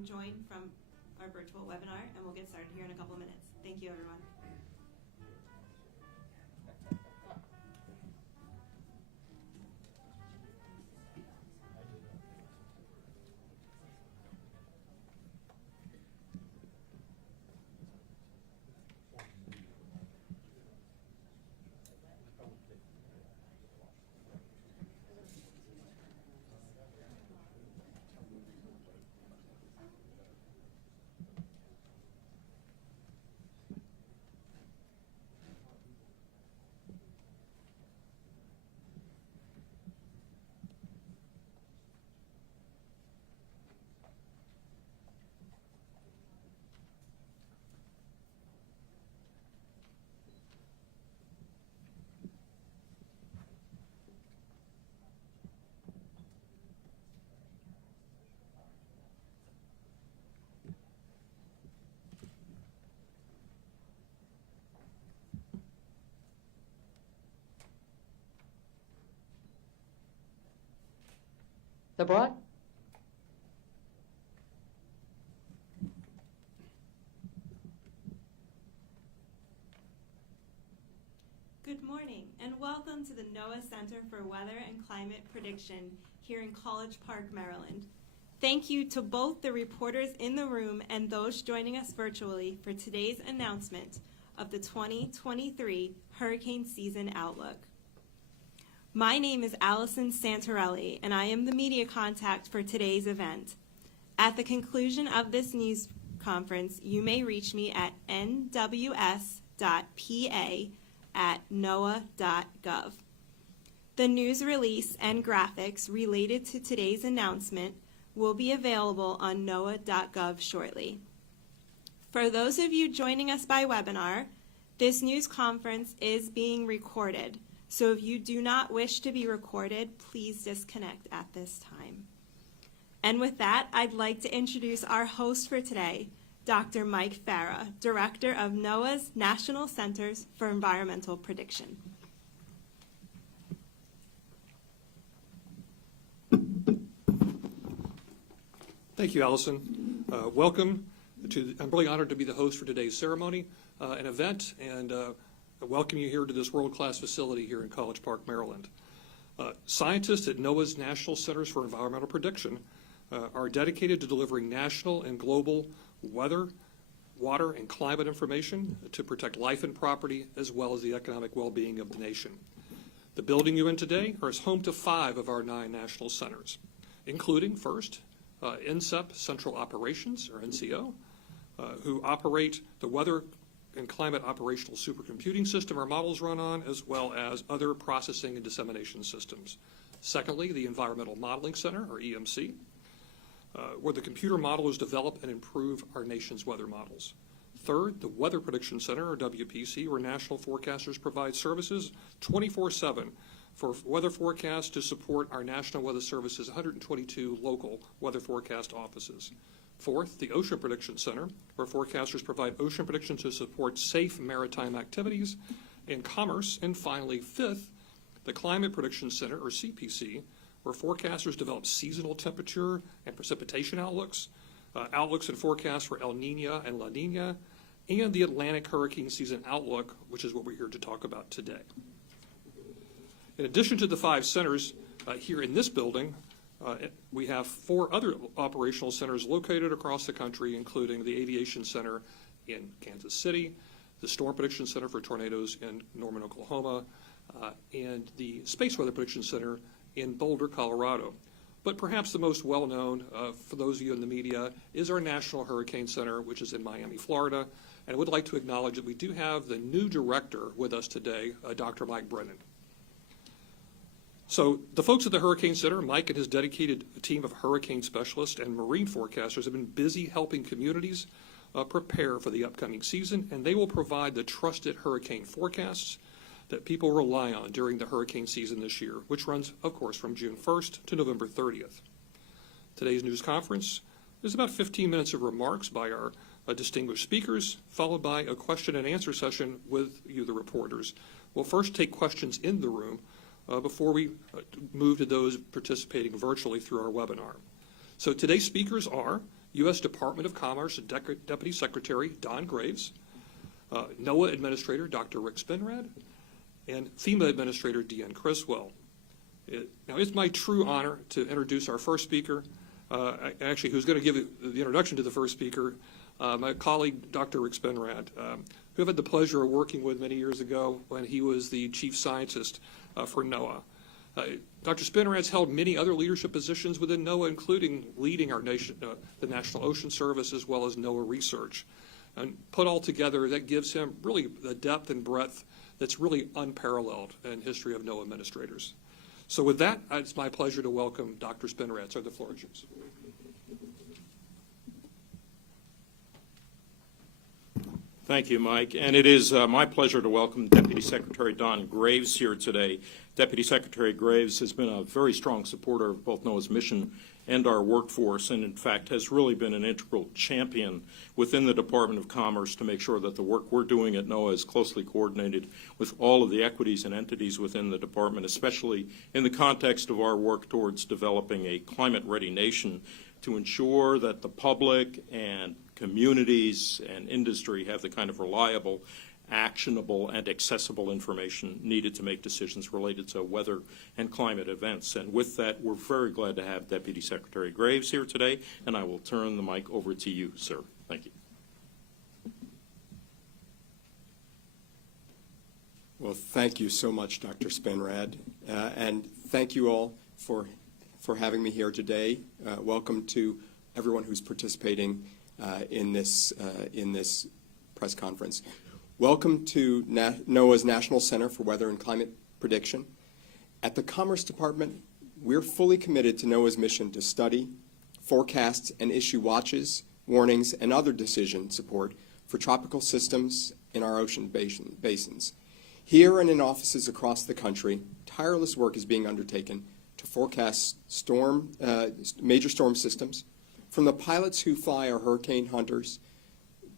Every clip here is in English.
can join from our virtual webinar, and we'll get started here in a couple of minutes. Thank you, everyone. The what? Good morning, and welcome to the NOAA Center for Weather and Climate Prediction here in College Park, Maryland. Thank you to both the reporters in the room and those joining us virtually for today's announcement of the 2023 hurricane season outlook. My name is Allison Santorelli, and I am the media contact for today's event. At the conclusion of this news conference, you may reach me at nws.pa@noaa.gov. The news release and graphics related to today's announcement will be available on noaa.gov shortly. For those of you joining us by webinar, this news conference is being recorded. So if you do not wish to be recorded, please disconnect at this time. And with that, I'd like to introduce our host for today, Dr. Mike Farah, Director of NOAA's National Centers for Environmental Prediction. Thank you, Allison. Welcome. I'm really honored to be the host for today's ceremony, an event, and I welcome you here to this world-class facility here in College Park, Maryland. Scientists at NOAA's National Centers for Environmental Prediction are dedicated to delivering national and global weather, water, and climate information to protect life and property, as well as the economic well-being of the nation. The building you're in today is home to 5 of our 9 national centers, including, first, NCEP Central Operations, or NCO, who operate the weather and climate operational supercomputing system our models run on, as well as other processing and dissemination systems. Secondly, the Environmental Modeling Center, or EMC, where the computer modelers develop and improve our nation's weather models. Third, the Weather Prediction Center, or WPC, where national forecasters provide services 24/7 for weather forecasts to support our National Weather Service's 122 local weather forecast offices. Fourth, the Ocean Prediction Center, where forecasters provide ocean predictions to support safe maritime activities and commerce. And finally, fifth, the Climate Prediction Center, or CPC, where forecasters develop seasonal temperature and precipitation outlooks, outlooks and forecasts for El Nino and La Nina, and the Atlantic Hurricane Season Outlook, which is what we're here to talk about today. In addition to the 5 centers here in this building, we have 4 other operational centers located across the country, including the Aviation Center in Kansas City, the Storm Prediction Center for tornadoes in Norman, Oklahoma, and the Space Weather Prediction Center in Boulder, Colorado. But perhaps the most well-known, for those of you in the media, is our National Hurricane Center, which is in Miami, Florida. And I would like to acknowledge that we do have the new director with us today, Dr. Mike Brennan. So the folks at the Hurricane Center, Mike and his dedicated team of hurricane specialists and marine forecasters have been busy helping communities prepare for the upcoming season, and they will provide the trusted hurricane forecasts that people rely on during the hurricane season this year, which runs, of course, from June 1st to November 30th. Today's news conference is about 15 minutes of remarks by our distinguished speakers, followed by a question and answer session with you, the reporters. We'll first take questions in the room before we move to those participating virtually through our webinar. So today's speakers are U.S. Department of Commerce Deputy Secretary Don Graves, NOAA Administrator Dr. Rick Spinrad, and FEMA Administrator Deanne Criswell. Now, it's my true honor to introduce our first speaker, actually who's going to give the introduction to the first speaker, my colleague Dr. Rick Spinrad, who I've had the pleasure of working with many years ago when he was the chief scientist for NOAA. Dr. Spinrad's held many other leadership positions within NOAA, including leading our nation, the National Ocean Service, as well as NOAA research. And put all together, that gives him really the depth and breadth that's really unparalleled in history of NOAA administrators. So with that, it's my pleasure to welcome Dr. Spinrad. So the floor is yours. Thank you, Mike. And it is my pleasure to welcome Deputy Secretary Don Graves here today. Deputy Secretary Graves has been a very strong supporter of both NOAA's mission and our workforce, and in fact has really been an integral champion within the Department of Commerce to make sure that the work we're doing at NOAA is closely coordinated with all of the equities and entities within the department, especially in the context of our work towards developing a climate-ready nation to ensure that the public and communities and industry have the kind of reliable, actionable, and accessible information needed to make decisions related to weather and climate events. And with that, we're very glad to have Deputy Secretary Graves here today, and I will turn the mic over to you, sir. Thank you. Well, thank you so much, Dr. Spinrad, and thank you all for having me here today. Welcome to everyone who's participating in this press conference. Welcome to NOAA's National Center for Weather and Climate Prediction. At the Commerce Department, we're fully committed to NOAA's mission to study, forecast, and issue watches, warnings, and other decision support for tropical systems in our ocean basins. Here and in offices across the country, tireless work is being undertaken to forecast major storm systems, from the pilots who fly our hurricane hunters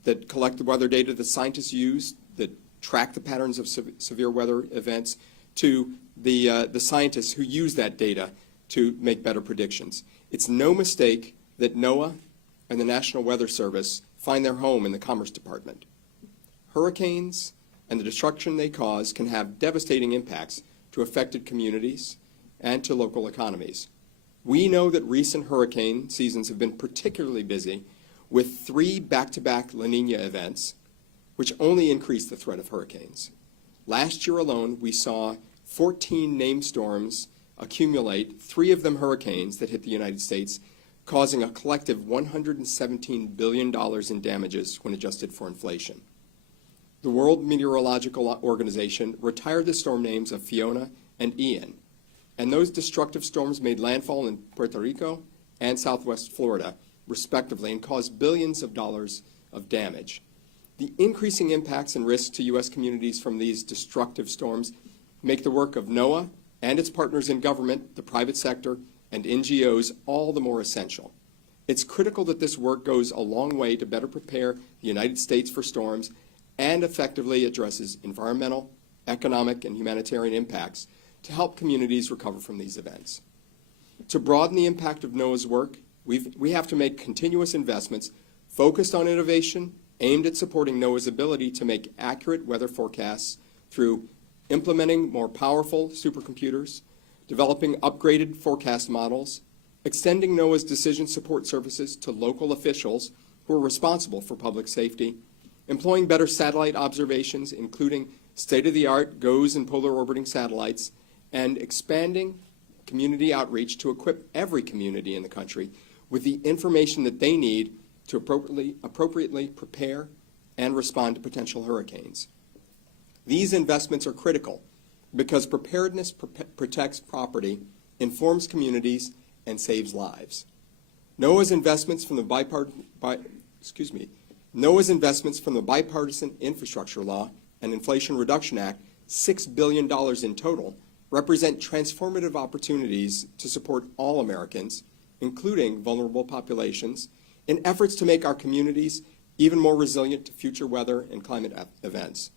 that collect the weather data that scientists use that track the patterns of severe weather events, to the scientists who use that data to make better predictions. It's no mistake that NOAA and the National Weather Service find their home in the Commerce Department. Hurricanes and the destruction they cause can have devastating impacts to affected communities and to local economies. We know that recent hurricane seasons have been particularly busy, with 3 back-to-back La Nina events, which only increase the threat of hurricanes. Last year alone, we saw 14 named storms accumulate, 3 of them hurricanes that hit the United States, causing a collective $117 billion in damages when adjusted for inflation. The World Meteorological Organization retired the storm names of Fiona and Ian, and those destructive storms made landfall in Puerto Rico and Southwest Florida, respectively, and caused billions of dollars of damage. The increasing impacts and risks to U.S. communities from these destructive storms make the work of NOAA and its partners in government, the private sector, and NGOs all the more essential. It's critical that this work goes a long way to better prepare the United States for storms and effectively addresses environmental, economic, and humanitarian impacts to help communities recover from these events. To broaden the impact of NOAA's work, we have to make continuous investments focused on innovation aimed at supporting NOAA's ability to make accurate weather forecasts through implementing more powerful supercomputers, developing upgraded forecast models, extending NOAA's decision support services to local officials who are responsible for public safety, employing better satellite observations, including state-of-the-art GOES and polar orbiting satellites, and expanding community outreach to equip every community in the country with the information that they need to appropriately prepare and respond to potential hurricanes. These investments are critical because preparedness protects property, informs communities, and saves lives. NOAA's investments from the Bipartisan Infrastructure Law and Inflation Reduction Act, $6 billion in total, represent transformative opportunities to support all Americans, including vulnerable populations, in efforts to make our communities even more resilient to future weather and climate events.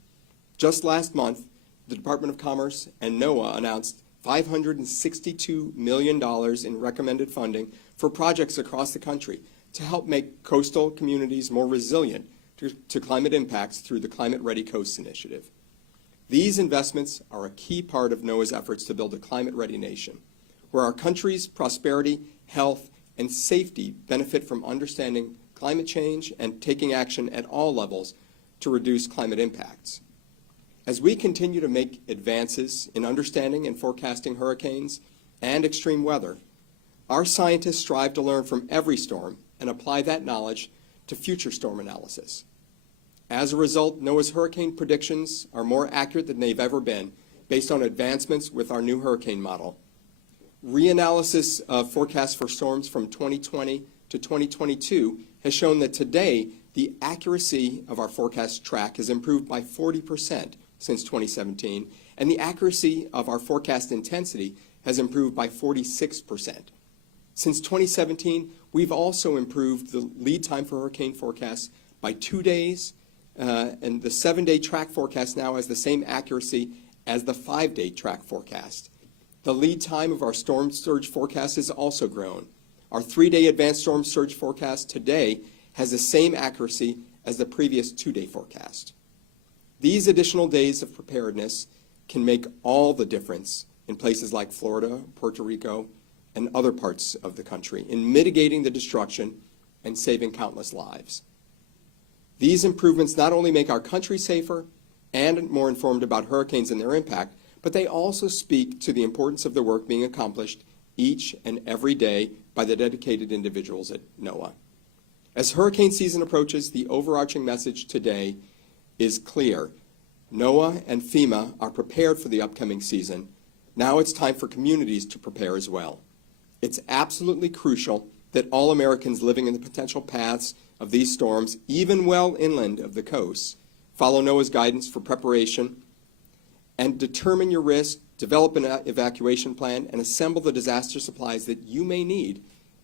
Just last month, the Department of Commerce and NOAA announced $562 million in recommended funding for projects across the country to help make coastal communities more resilient to climate impacts through the Climate Ready Coasts Initiative. These investments are a key part of NOAA's efforts to build a climate-ready nation, where our country's prosperity, health, and safety benefit from understanding climate change and taking action at all levels to reduce climate impacts. As we continue to make advances in understanding and forecasting hurricanes and extreme weather, our scientists strive to learn from every storm and apply that knowledge to future storm analysis. As a result, NOAA's hurricane predictions are more accurate than they've ever been, based on advancements with our new hurricane model. Reanalysis of forecasts for storms from 2020 to 2022 has shown that today the accuracy of our forecast track has improved by 40% since 2017, and the accuracy of our forecast intensity has improved by 46%. Since 2017, we've also improved the lead time for hurricane forecasts by 2 days, and the 7-day track forecast now has the same accuracy as the 5-day track forecast. The lead time of our storm surge forecast has also grown. Our 3-day advanced storm surge forecast today has the same accuracy as the previous 2-day forecast. These additional days of preparedness can make all the difference in places like Florida, Puerto Rico, and other parts of the country in mitigating the destruction and saving countless lives. These improvements not only make our country safer and more informed about hurricanes and their impact, but they also speak to the importance of the work being accomplished each and every day by the dedicated individuals at NOAA. As hurricane season approaches, the overarching message today is clear. NOAA and FEMA are prepared for the upcoming season. Now it's time for communities to prepare as well. It's absolutely crucial that all Americans living in the potential paths of these storms, even well inland of the coast, follow NOAA's guidance for preparation and determine your risk, develop an evacuation plan, and assemble the disaster supplies that you may need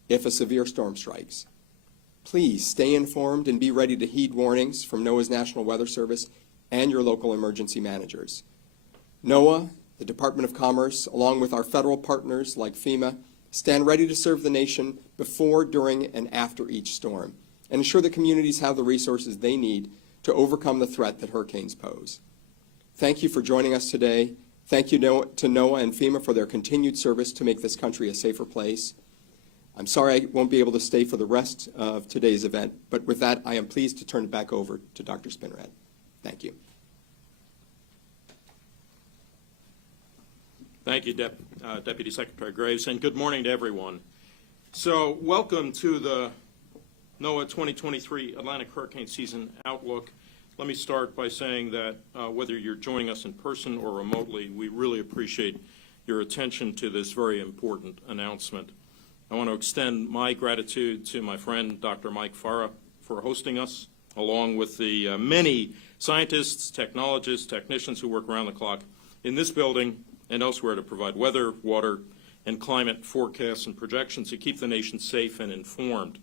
if a severe storm strikes. Please stay informed and be ready to heed warnings from NOAA's National Weather Service and your local emergency managers. NOAA, the Department of Commerce, along with our federal partners like FEMA, stand ready to serve the nation before, during, and after each storm, and ensure that communities have the resources they need to overcome the threat that hurricanes pose. Thank you for joining us today. Thank you to NOAA and FEMA for their continued service to make this country a safer place. I'm sorry I won't be able to stay for the rest of today's event, but with that, I am pleased to turn it back over to Dr. Spinrad. Thank you. Thank you, Deputy Secretary Graves, and good morning to everyone. So, welcome to the NOAA 2023 Atlantic Hurricane Season Outlook. Let me start by saying that whether you're joining us in person or remotely, we really appreciate your attention to this very important announcement. I want to extend my gratitude to my friend, Dr. Mike Farah, for hosting us, along with the many scientists, technologists, technicians who work around the clock in this building and elsewhere to provide weather, water, and climate forecasts and projections to keep the nation safe and informed.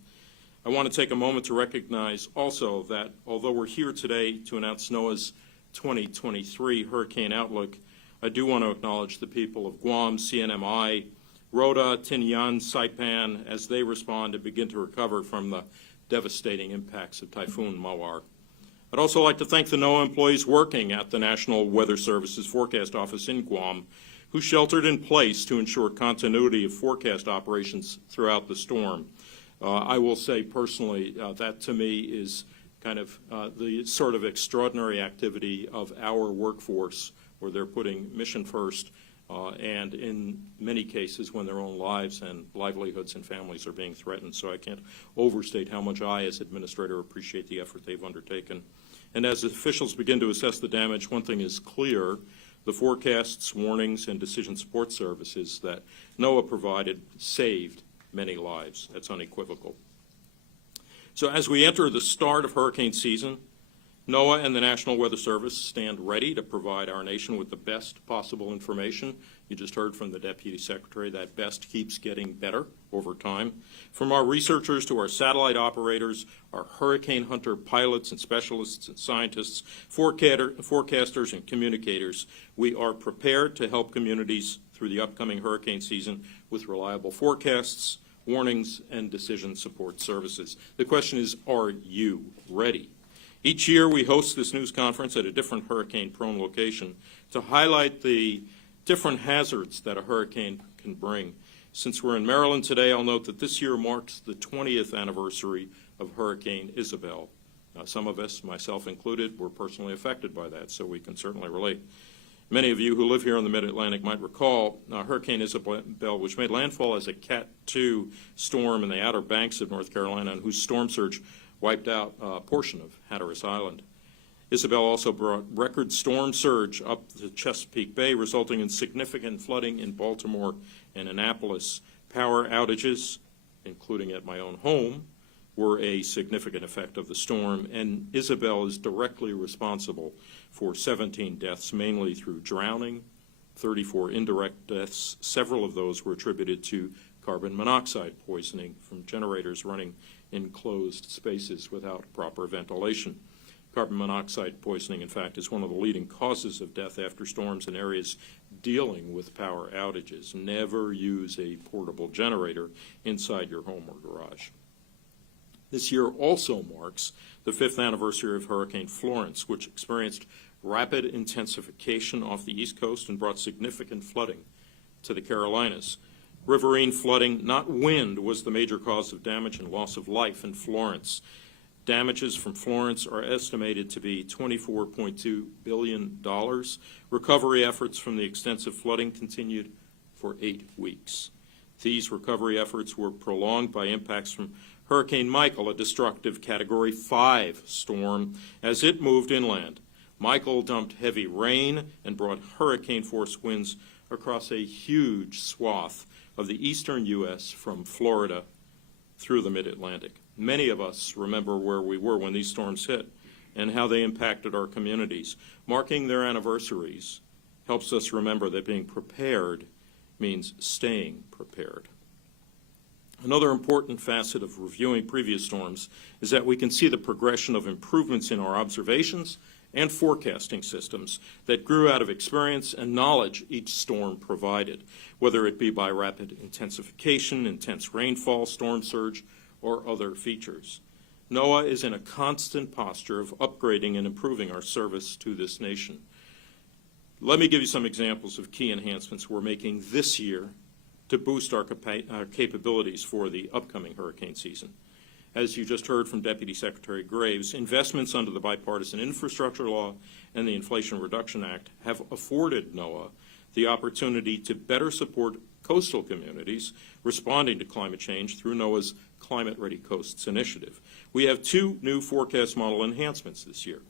I want to take a moment to recognize also that although we're here today to announce NOAA's 2023 Hurricane Outlook, I do want to acknowledge the people of Guam, CNMI, Rota, Tinian, Saipan, as they respond and begin to recover from the devastating impacts of Typhoon Mawar. I'd also like to thank the NOAA employees working at the National Weather Service's Forecast Office in Guam, who sheltered in place to ensure continuity of forecast operations throughout the storm. I will say personally that to me is kind of the sort of extraordinary activity of our workforce, where they're putting mission first, and in many cases when their own lives and livelihoods and families are being threatened. So I can't overstate how much I, as administrator, appreciate the effort they've undertaken. And as officials begin to assess the damage, one thing is clear: the forecasts, warnings, and decision support services that NOAA provided saved many lives. That's unequivocal. So as we enter the start of hurricane season, NOAA and the National Weather Service stand ready to provide our nation with the best possible information. You just heard from the Deputy Secretary that best keeps getting better over time. From our researchers to our satellite operators, our hurricane hunter pilots and specialists and scientists, forecasters and communicators, we are prepared to help communities through the upcoming hurricane season with reliable forecasts, warnings, and decision support services. The question is, are you ready? Each year we host this news conference at a different hurricane-prone location to highlight the different hazards that a hurricane can bring. Since we're in Maryland today, I'll note that this year marks the 20th anniversary of Hurricane Isabel. Some of us, myself included, were personally affected by that, so we can certainly relate. Many of you who live here in the Mid-Atlantic might recall Hurricane Isabel, which made landfall as a Cat 2 storm in the Outer Banks of North Carolina, and whose storm surge wiped out a portion of Hatteras Island. Isabel also brought record storm surge up the Chesapeake Bay, resulting in significant flooding in Baltimore and Annapolis. Power outages, including at my own home, were a significant effect of the storm, and Isabel is directly responsible for 17 deaths, mainly through drowning, 34 indirect deaths. Several of those were attributed to carbon monoxide poisoning from generators running in closed spaces without proper ventilation. Carbon monoxide poisoning, in fact, is one of the leading causes of death after storms in areas dealing with power outages. Never use a portable generator inside your home or garage. This year also marks the 5th anniversary of Hurricane Florence, which experienced rapid intensification off the East Coast and brought significant flooding to the Carolinas. Riverine flooding, not wind, was the major cause of damage and loss of life in Florence. Damages from Florence are estimated to be $24.2 billion. Recovery efforts from the extensive flooding continued for 8 weeks. These recovery efforts were prolonged by impacts from Hurricane Michael, a destructive Category 5 storm, as it moved inland. Michael dumped heavy rain and brought hurricane-force winds across a huge swath of the eastern U.S. from Florida through the mid-Atlantic. Many of us remember where we were when these storms hit and how they impacted our communities. Marking their anniversaries helps us remember that being prepared means staying prepared. Another important facet of reviewing previous storms is that we can see the progression of improvements in our observations and forecasting systems that grew out of experience and knowledge each storm provided, whether it be by rapid intensification, intense rainfall, storm surge, or other features. NOAA is in a constant posture of upgrading and improving our service to this nation. Let me give you some examples of key enhancements we're making this year to boost our capabilities for the upcoming hurricane season. As you just heard from Deputy Secretary Graves, investments under the Bipartisan Infrastructure Law and the Inflation Reduction Act have afforded NOAA the opportunity to better support coastal communities responding to climate change through NOAA's Climate Ready Coasts initiative. We have 2 new forecast model enhancements this year.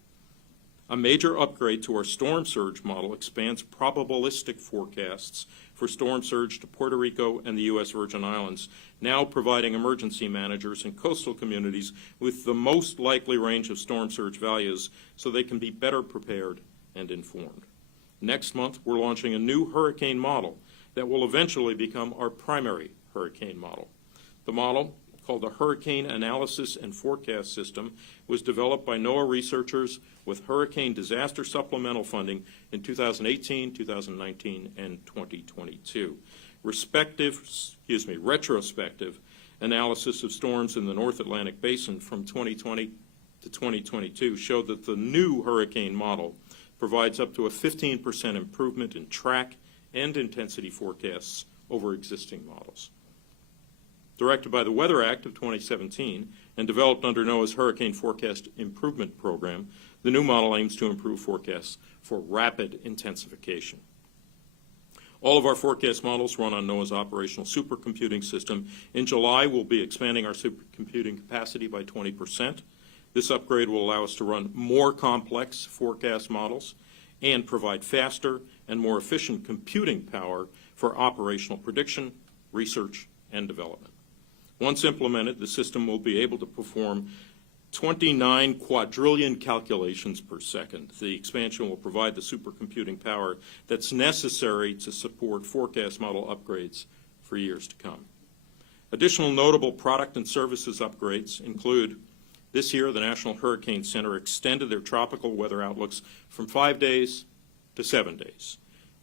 A major upgrade to our storm surge model expands probabilistic forecasts for storm surge to Puerto Rico and the U.S. Virgin Islands, now providing emergency managers and coastal communities with the most likely range of storm surge values so they can be better prepared and informed. Next month, we're launching a new hurricane model that will eventually become our primary hurricane model. The model, called the Hurricane Analysis and Forecast System, was developed by NOAA researchers with hurricane disaster supplemental funding in 2018, 2019, and 2022. Retrospective analysis of storms in the North Atlantic Basin from 2020 to 2022 showed that the new hurricane model provides up to a 15% improvement in track and intensity forecasts over existing models. Directed by the Weather Act of 2017 and developed under NOAA's Hurricane Forecast Improvement Program, the new model aims to improve forecasts for rapid intensification. All of our forecast models run on NOAA's operational supercomputing system. In July, we'll be expanding our supercomputing capacity by 20%. This upgrade will allow us to run more complex forecast models and provide faster and more efficient computing power for operational prediction, research, and development. Once implemented, the system will be able to perform 29 quadrillion calculations per second. The expansion will provide the supercomputing power that's necessary to support forecast model upgrades for years to come. Additional notable product and services upgrades include this year, the National Hurricane Center extended their tropical weather outlooks from 5 days to 7 days.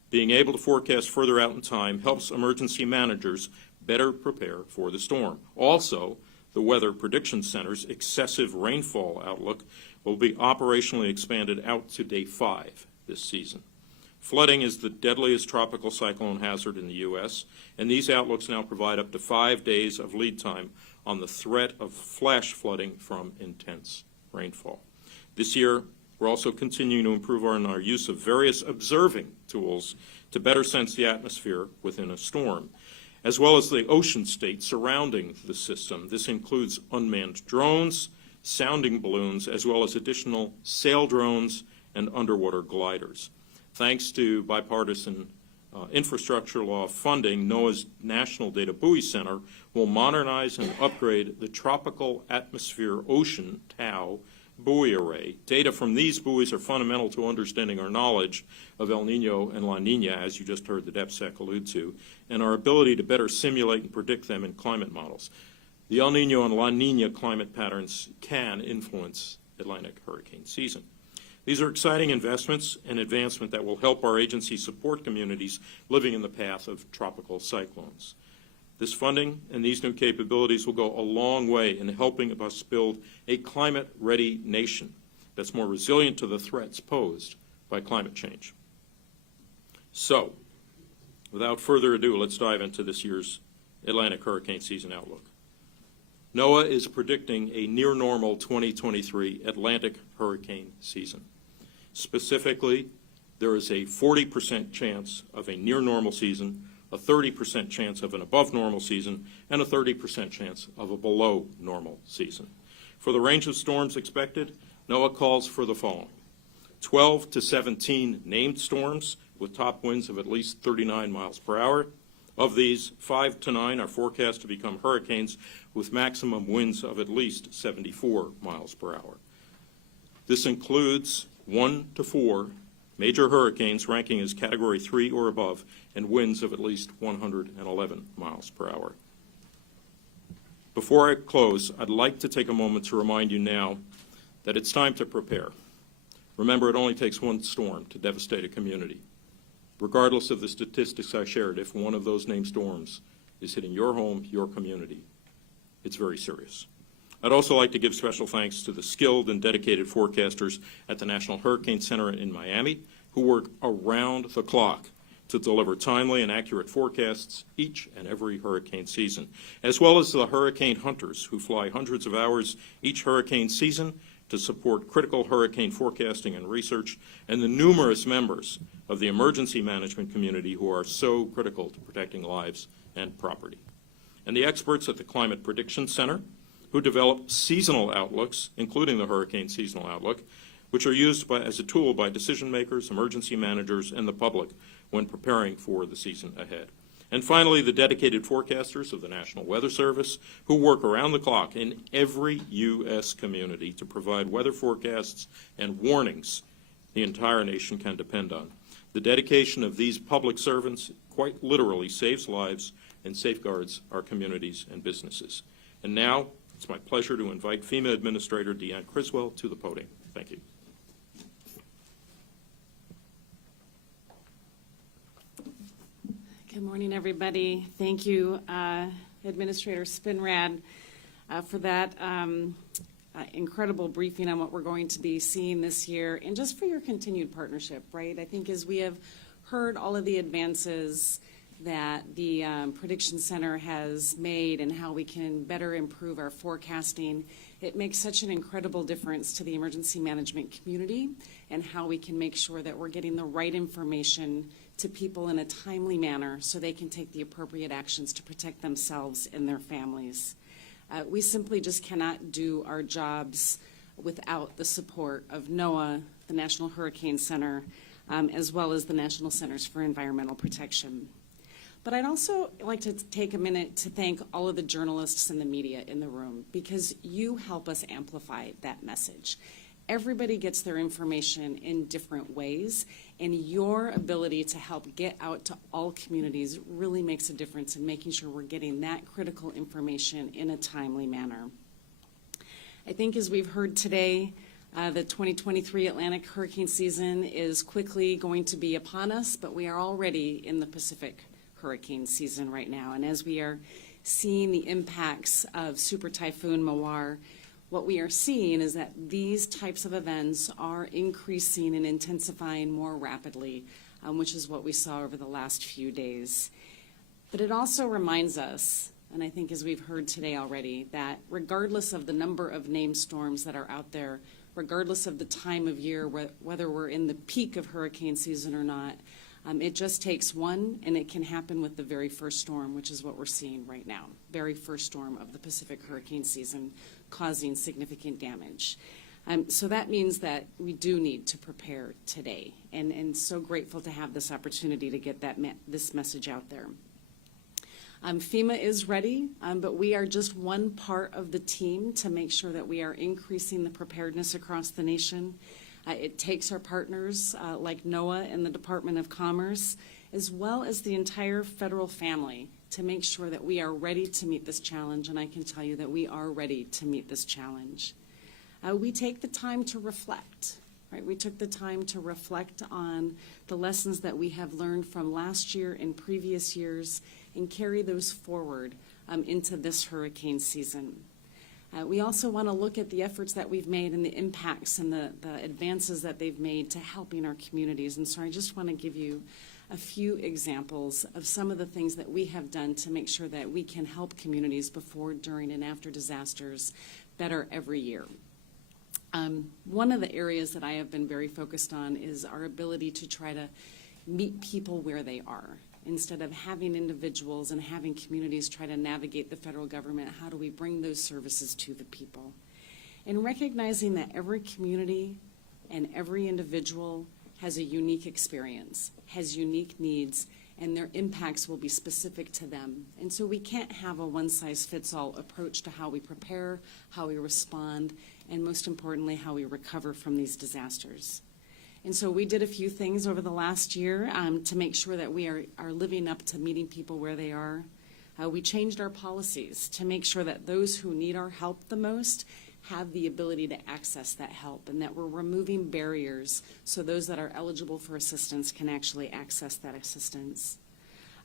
Being able to forecast further out in time helps emergency managers better prepare for the storm. Also, the Weather Prediction Center's excessive rainfall outlook will be operationally expanded out to day 5 this season. Flooding is the deadliest tropical cyclone hazard in the U.S., and these outlooks now provide up to 5 days of lead time on the threat of flash flooding from intense rainfall. This year, we're also continuing to improve our use of various observing tools to better sense the atmosphere within a storm, as well as the ocean state surrounding the system. This includes unmanned drones, sounding balloons, as well as additional sail drones and underwater gliders. Thanks to bipartisan infrastructure law funding, NOAA's National Data Buoy Center will modernize and upgrade the Tropical Atmosphere Ocean TAO buoy array. Data from these buoys are fundamental to understanding our knowledge of El Nino and La Nina, as you just heard the DEPSEC allude to, and our ability to better simulate and predict them in climate models. The El Nino and La Nina climate patterns can influence Atlantic hurricane season. These are exciting investments and advancement that will help our agency support communities living in the path of tropical cyclones. This funding and these new capabilities will go a long way in helping us build a climate-ready nation that's more resilient to the threats posed by climate change. So, without further ado, let's dive into this year's Atlantic hurricane season outlook. NOAA is predicting a near-normal 2023 Atlantic hurricane season. Specifically, there is a 40% chance of a near-normal season, a 30% chance of an above-normal season, and a 30% chance of a below-normal season. For the range of storms expected, NOAA calls for the following: 12 to 17 named storms with top winds of at least 39 miles per hour. Of these, 5 to 9 are forecast to become hurricanes with maximum winds of at least 74 miles per hour. This includes 1 to 4 major hurricanes ranking as Category 3 or above and winds of at least 111 miles per hour. Before I close, I'd like to take a moment to remind you now that it's time to prepare. Remember, it only takes one storm to devastate a community. Regardless of the statistics I shared, if one of those named storms is hitting your home, your community, it's very serious. I'd also like to give special thanks to the skilled and dedicated forecasters at the National Hurricane Center in Miami, who work around the clock to deliver timely and accurate forecasts each and every hurricane season, as well as the hurricane hunters who fly hundreds of hours each hurricane season to support critical hurricane forecasting and research, and the numerous members of the emergency management community who are so critical to protecting lives and property. And the experts at the Climate Prediction Center, who develop seasonal outlooks, including the hurricane seasonal outlook, which are used as a tool by decision makers, emergency managers, and the public when preparing for the season ahead. And finally, the dedicated forecasters of the National Weather Service, who work around the clock in every U.S. community to provide weather forecasts and warnings the entire nation can depend on. The dedication of these public servants quite literally saves lives and safeguards our communities and businesses. And now, it's my pleasure to invite FEMA Administrator Deanne Criswell to the podium. Thank you. Good morning, everybody. Thank you, Administrator Spinrad, for that incredible briefing on what we're going to be seeing this year, and just for your continued partnership, right? I think as we have heard all of the advances that the Prediction Center has made and how we can better improve our forecasting, it makes such an incredible difference to the emergency management community and how we can make sure that we're getting the right information to people in a timely manner so they can take the appropriate actions to protect themselves and their families. We simply just cannot do our jobs without the support of NOAA, the National Hurricane Center, as well as the National Centers for Environmental Protection. But I'd also like to take a minute to thank all of the journalists and the media in the room, because you help us amplify that message. Everybody gets their information in different ways, and your ability to help get out to all communities really makes a difference in making sure we're getting that critical information in a timely manner. I think as we've heard today, the 2023 Atlantic hurricane season is quickly going to be upon us, but we are already in the Pacific hurricane season right now. And as we are seeing the impacts of Super Typhoon Mawar, what we are seeing is that these types of events are increasing and intensifying more rapidly, which is what we saw over the last few days. But it also reminds us, and I think as we've heard today already, that regardless of the number of named storms that are out there, regardless of the time of year, whether we're in the peak of hurricane season or not, it just takes one, and it can happen with the very first storm, which is what we're seeing right now. Very first storm of the Pacific hurricane season, causing significant damage. So that means that we do need to prepare today, and so grateful to have this opportunity to get this message out there. FEMA is ready, but we are just one part of the team to make sure that we are increasing the preparedness across the nation. It takes our partners like NOAA and the Department of Commerce, as well as the entire federal family, to make sure that we are ready to meet this challenge, and I can tell you that we are ready to meet this challenge. We take the time to reflect, right? We took the time to reflect on the lessons that we have learned from last year and previous years and carry those forward into this hurricane season. We also want to look at the efforts that we've made and the impacts and the advances that they've made to helping our communities. And so I just want to give you a few examples of some of the things that we have done to make sure that we can help communities before, during, and after disasters better every year. One of the areas that I have been very focused on is our ability to try to meet people where they are. Instead of having individuals and having communities try to navigate the federal government, how do we bring those services to the people? And recognizing that every community and every individual has a unique experience, has unique needs, and their impacts will be specific to them. And so we can't have a one-size-fits-all approach to how we prepare, how we respond, and most importantly, how we recover from these disasters. And so we did a few things over the last year to make sure that we are living up to meeting people where they are. We changed our policies to make sure that those who need our help the most have the ability to access that help, and that we're removing barriers so those that are eligible for assistance can actually access that assistance.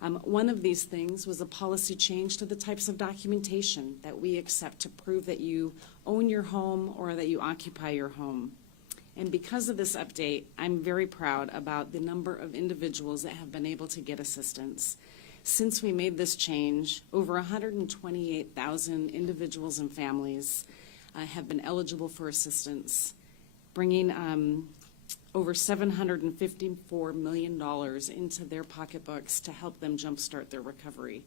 One of these things was a policy change to the types of documentation that we accept to prove that you own your home or that you occupy your home. And because of this update, I'm very proud about the number of individuals that have been able to get assistance. Since we made this change, over 128,000 individuals and families have been eligible for assistance, bringing over $754 million into their pocketbooks to help them jumpstart their recovery.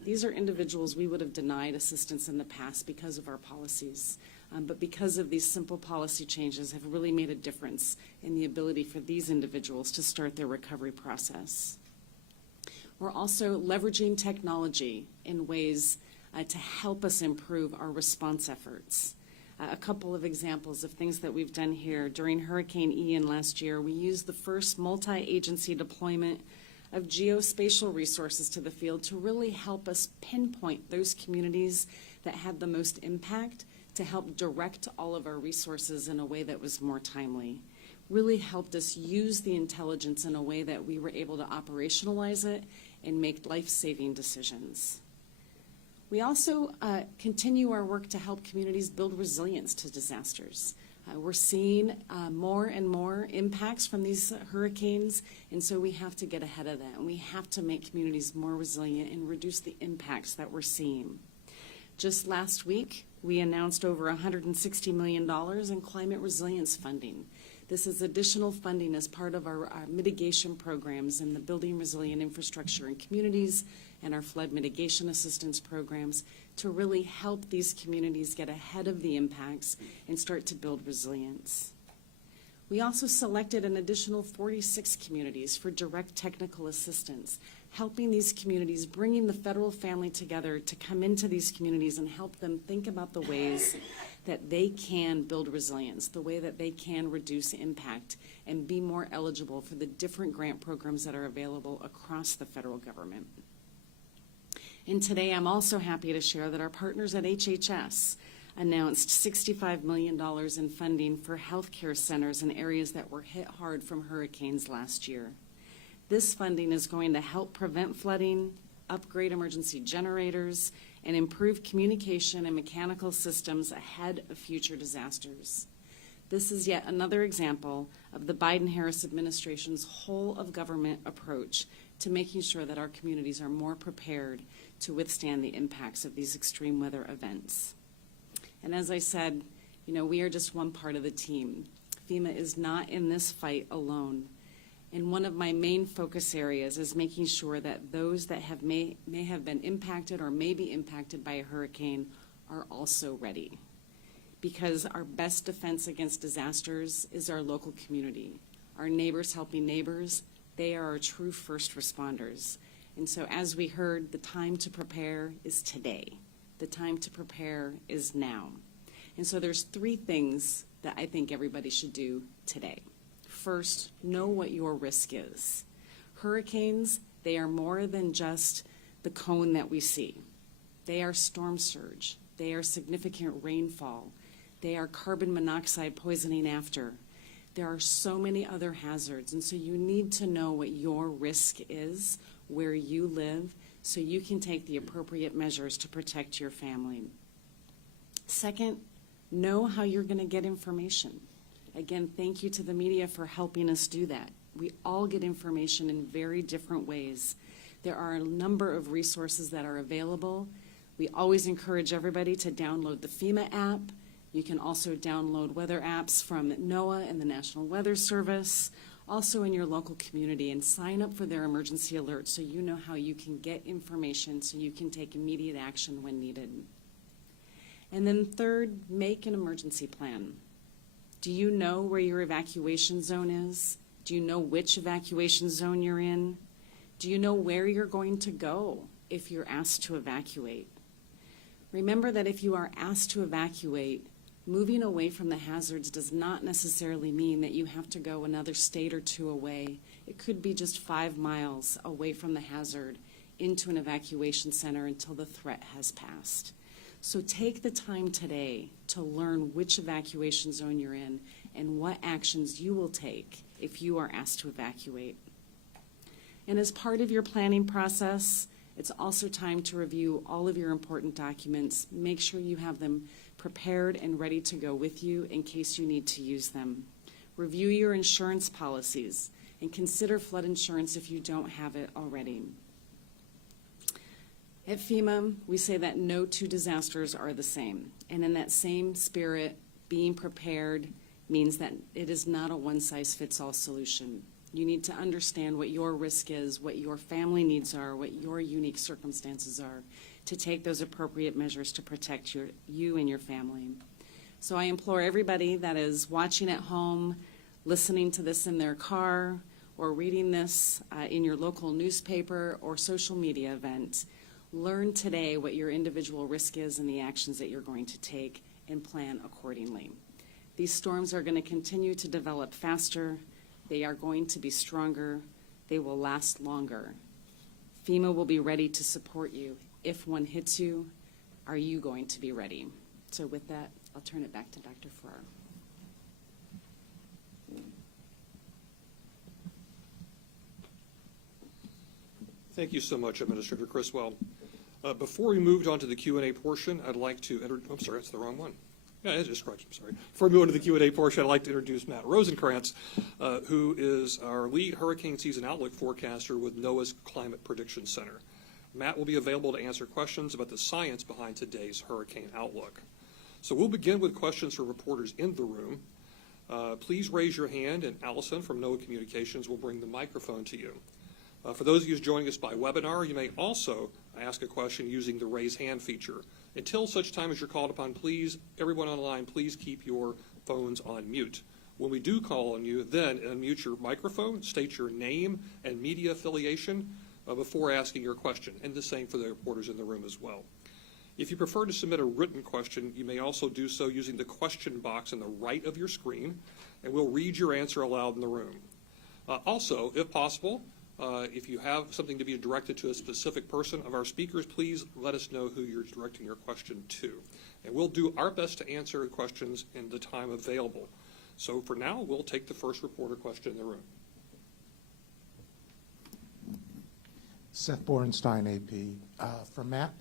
These are individuals we would have denied assistance in the past because of our policies. But because of these simple policy changes have really made a difference in the ability for these individuals to start their recovery process. We're also leveraging technology in ways to help us improve our response efforts. A couple of examples of things that we've done here. During Hurricane Ian last year, we used the first multi-agency deployment of geospatial resources to the field to really help us pinpoint those communities that had the most impact, to help direct all of our resources in a way that was more timely. Really helped us use the intelligence in a way that we were able to operationalize it and make life-saving decisions. We also continue our work to help communities build resilience to disasters. We're seeing more and more impacts from these hurricanes, and so we have to get ahead of that, and we have to make communities more resilient and reduce the impacts that we're seeing. Just last week, we announced over $160 million in climate resilience funding. This is additional funding as part of our mitigation programs in the Building Resilient Infrastructure in Communities and our flood mitigation assistance programs to really help these communities get ahead of the impacts and start to build resilience. We also selected an additional 46 communities for direct technical assistance, helping these communities, bringing the federal family together to come into these communities and help them think about the ways that they can build resilience, the way that they can reduce impact and be more eligible for the different grant programs that are available across the federal government. And today I'm also happy to share that our partners at HHS announced $65 million in funding for healthcare centers in areas that were hit hard from hurricanes last year. This funding is going to help prevent flooding, upgrade emergency generators, and improve communication and mechanical systems ahead of future disasters. This is yet another example of the Biden-Harris administration's whole of government approach to making sure that our communities are more prepared to withstand the impacts of these extreme weather events. And as I said, we are just one part of the team. FEMA is not in this fight alone. And one of my main focus areas is making sure that those that may have been impacted or may be impacted by a hurricane are also ready. Because our best defense against disasters is our local community. Our neighbors helping neighbors, they are our true first responders. And so as we heard, the time to prepare is today. The time to prepare is now. And so there's 3 things that I think everybody should do today. First, know what your risk is. Hurricanes, they are more than just the cone that we see. They are storm surge. They are significant rainfall. They are carbon monoxide poisoning after. There are so many other hazards, and so you need to know what your risk is, where you live, so you can take the appropriate measures to protect your family. Second, know how you're going to get information. Again, thank you to the media for helping us do that. We all get information in very different ways. There are a number of resources that are available. We always encourage everybody to download the FEMA app. You can also download weather apps from NOAA and the National Weather Service, also in your local community, and sign up for their emergency alerts so you know how you can get information so you can take immediate action when needed. And then third, make an emergency plan. Do you know where your evacuation zone is? Do you know which evacuation zone you're in? Do you know where you're going to go if you're asked to evacuate? Remember that if you are asked to evacuate, moving away from the hazards does not necessarily mean that you have to go another state or 2 away. It could be just 5 miles away from the hazard into an evacuation center until the threat has passed. So take the time today to learn which evacuation zone you're in and what actions you will take if you are asked to evacuate. And as part of your planning process, it's also time to review all of your important documents. Make sure you have them prepared and ready to go with you in case you need to use them. Review your insurance policies and consider flood insurance if you don't have it already. At FEMA, we say that no 2 disasters are the same. And in that same spirit, being prepared means that it is not a one-size-fits-all solution. You need to understand what your risk is, what your family needs are, what your unique circumstances are, to take those appropriate measures to protect you and your family. So I implore everybody that is watching at home, listening to this in their car, or reading this in your local newspaper or social media event, learn today what your individual risk is and the actions that you're going to take and plan accordingly. These storms are going to continue to develop faster. They are going to be stronger. They will last longer. FEMA will be ready to support you. If one hits you, are you going to be ready? So with that, I'll turn it back to Dr. Farrar. Thank you so much, Administrator Criswell. Before we move on to the Q&A portion, I'd like to I'm sorry, that's the wrong one. Yeah, it is correct, I'm sorry. Before we move on to the Q&A portion, I'd like to introduce Matt Rosenkrantz, who is our lead hurricane season outlook forecaster with NOAA's Climate Prediction Center. Matt will be available to answer questions about the science behind today's hurricane outlook. So we'll begin with questions for reporters in the room. Please raise your hand, and Allison from NOAA Communications will bring the microphone to you. For those of you joining us by webinar, you may also ask a question using the raise hand feature. Until such time as you're called upon, please, everyone online, please keep your phones on mute. When we do call on you, then unmute your microphone, state your name and media affiliation before asking your question, and the same for the reporters in the room as well. If you prefer to submit a written question, you may also do so using the question box on the right of your screen, and we'll read your answer aloud in the room. Also, if possible, if you have something to be directed to a specific person of our speakers, please let us know who you're directing your question to. And we'll do our best to answer questions in the time available. So for now, we'll take the first reporter question in the room. Seth Borenstein, AP. For Matt,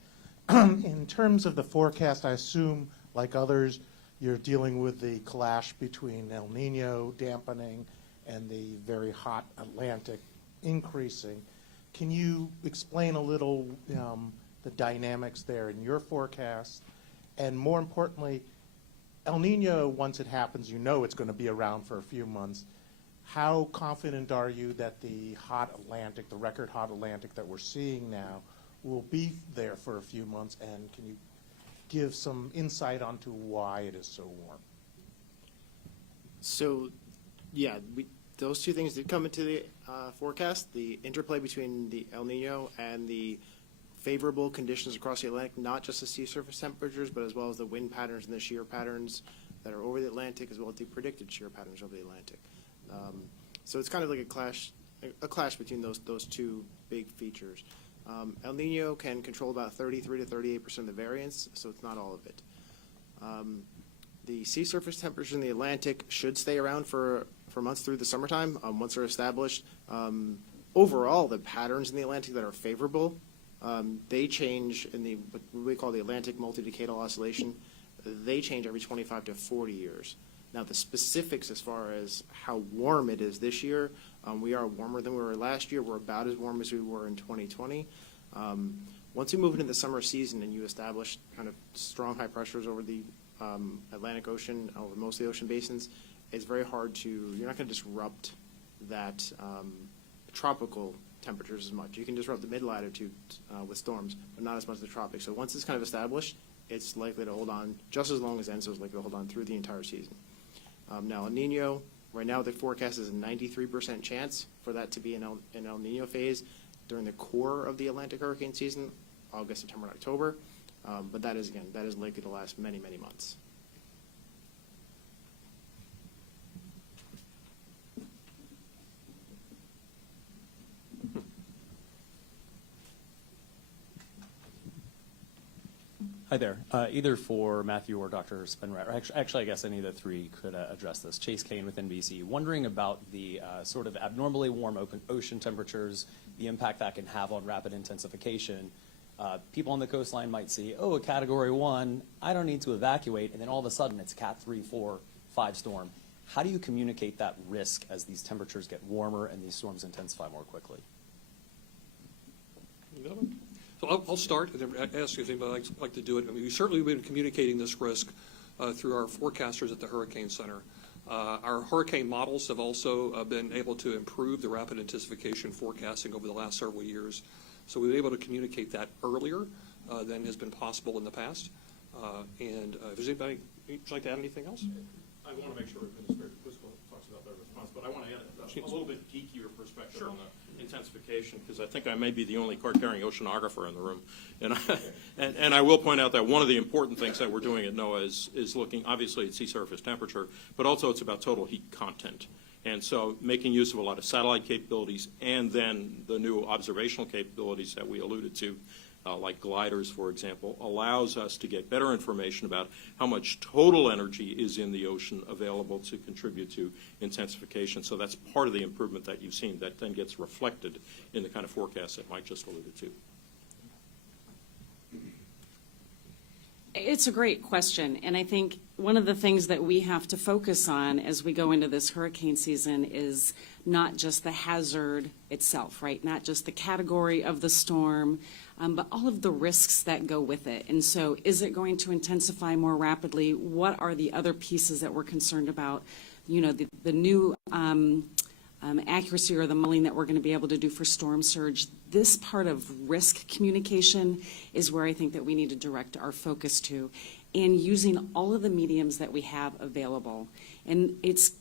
in terms of the forecast, I assume, like others, you're dealing with the clash between El Nino dampening and the very hot Atlantic increasing. Can you explain a little the dynamics there in your forecast? And more importantly, El Nino, once it happens, you know it's going to be around for a few months. How confident are you that the hot Atlantic, the record hot Atlantic that we're seeing now, will be there for a few months? And can you give some insight onto why it is so warm? So, yeah, those two things did come into the forecast. The interplay between the El Nino and the favorable conditions across the Atlantic, not just the sea surface temperatures, but as well as the wind patterns and the shear patterns that are over the Atlantic, as well as the predicted shear patterns over the Atlantic. So it's kind of like a clash between those two big features. El Nino can control about 33 to 38% of the variance, so it's not all of it. The sea surface temperatures in the Atlantic should stay around for months through the summertime, once they're established. Overall, the patterns in the Atlantic that are favorable, they change in what we call the Atlantic multi-decadal oscillation. They change every 25 to 40 years. Now, the specifics as far as how warm it is this year, we are warmer than we were last year. We're about as warm as we were in 2020. Once you move into the summer season and you establish kind of strong high pressures over the Atlantic Ocean, over most of the ocean basins, it's very hard you're not going to disrupt that tropical temperatures as much. You can disrupt the mid-latitude with storms, but not as much the tropics. So once it's kind of established, it's likely to hold on just as long as ENSO is likely to hold on through the entire season. Now, El Nino, right now the forecast is a 93% chance for that to be an El Nino phase during the core of the Atlantic hurricane season, August, September, and October. But that is likely to last many, many months. Hi there. Either for Matthew or Dr. Spinrad, or actually, I guess any of the three could address this. Chase Kane with NBC, wondering about the sort of abnormally warm open ocean temperatures, the impact that can have on rapid intensification. People on the coastline might see, oh, a Category 1, I don't need to evacuate, and then all of a sudden it's Cat 3, 4, 5 storm. How do you communicate that risk as these temperatures get warmer and these storms intensify more quickly? So I'll start and then ask if anybody would like to do it. I mean, we've certainly been communicating this risk through our forecasters at the Hurricane Center. Our hurricane models have also been able to improve the rapid intensification forecasting over the last several years. So we've been able to communicate that earlier than has been possible in the past. And if there's anybody, would you like to add anything else? I want to make sure Administrator Cusco talks about their response, but I want to add a little bit geekier perspective on the intensification, because I think I may be the only card-carrying oceanographer in the room. And I will point out that one of the important things that we're doing at NOAA is looking, obviously, at sea surface temperature, but also it's about total heat content. And so making use of a lot of satellite capabilities and then the new observational capabilities that we alluded to, like gliders, for example, allows us to get better information about how much total energy is in the ocean available to contribute to intensification. So that's part of the improvement that you've seen that then gets reflected in the kind of forecast that Mike just alluded to. It's a great question, and I think one of the things that we have to focus on as we go into this hurricane season is not just the hazard itself, right? Not just the category of the storm, but all of the risks that go with it. And so is it going to intensify more rapidly? What are the other pieces that we're concerned about? You know, the new accuracy or the modeling that we're going to be able to do for storm surge. This part of risk communication is where I think that we need to direct our focus to, and using all of the mediums that we have available. And it's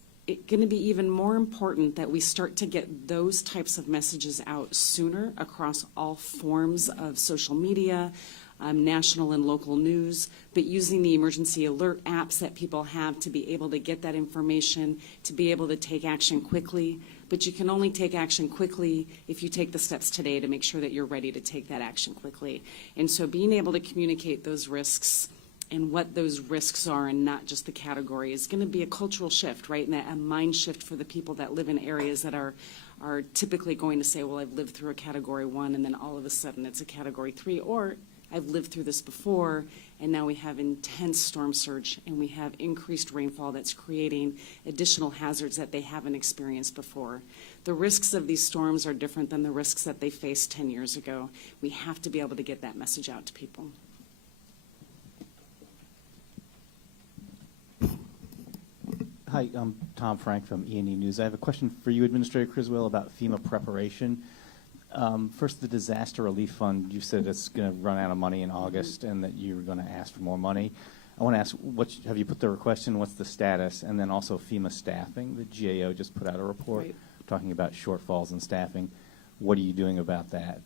going to be even more important that we start to get those types of messages out sooner across all forms of social media, national and local news, but using the emergency alert apps that people have to be able to get that information, to be able to take action quickly. But you can only take action quickly if you take the steps today to make sure that you're ready to take that action quickly. And so being able to communicate those risks and what those risks are and not just the category is going to be a cultural shift, right? And a mind shift for the people that live in areas that are are typically going to say, well, I've lived through a Category 1, and then all of a sudden it's a Category 3, or I've lived through this before, and now we have intense storm surge, and we have increased rainfall that's creating additional hazards that they haven't experienced before. The risks of these storms are different than the risks that they faced 10 years ago. We have to be able to get that message out to people. Hi, I'm Tom Frank from E&E News. I have a question for you, Administrator Criswell, about FEMA preparation. First, the disaster relief fund, you said it's going to run out of money in August and that you're going to ask for more money. I want to ask, have you put the request in? What's the status? And then also FEMA staffing. The GAO just put out a report talking about shortfalls in staffing. What are you doing about that?